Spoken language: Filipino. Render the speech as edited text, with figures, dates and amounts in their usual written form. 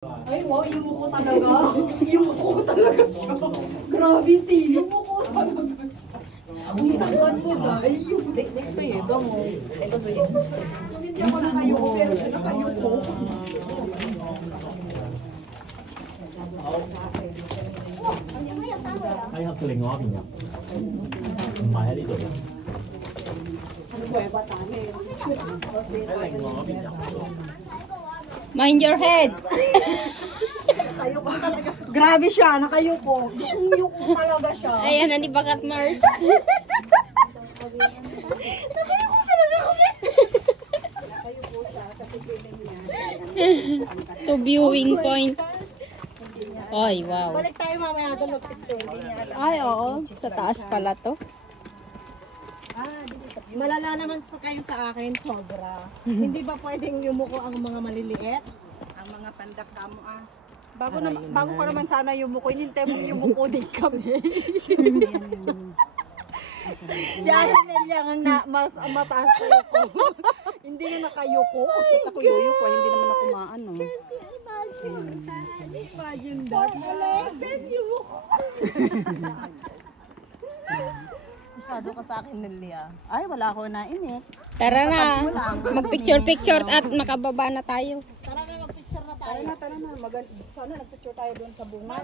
Ay, wow, yumuko talaga. Yumuko talaga siya. Gravity, yumuko talaga. Ang tangkad mo, Day. Dito eh, mo. Ito ba yun? Hindi ako nakayuko, pero siya nakayuko.喺盒另外一邊有，唔係喺呢度嘅。喺另外嗰邊有。Mind your head. Nakayuko talaga. Grabe siya, nakayuko. Yumuko talaga siya. Ayan na ni Bagat Mars. Nakayuko talaga kami. Nakayuko siya kasi feeling niya. To viewing point. Ay, wow. Balik tayo mamaya doon mag-picture. Hindi niya alam. Ay, oo. Sa taas pala to. Malala naman pa kayo sa akin, sobra. Hindi ba pwedeng yumuko ang mga maliliit? Ang mga pandak mo bago ko naman sana yumuko, hinintay mo yumuko din kami. Si Ate Nelia ang mas mataas na yuko. Hindi na nakayuko. Bakit ako yuyuko? Hindi naman ako maano. Imagine that. Yumuko. Masyado ka sa akin, Nelia. Ay, wala ako nainit. Tara na. Mag-picture-picture at makababa na tayo. Tara na, mag-picture na tayo. Tara na. Sana nag-picture tayo doon sa bunga.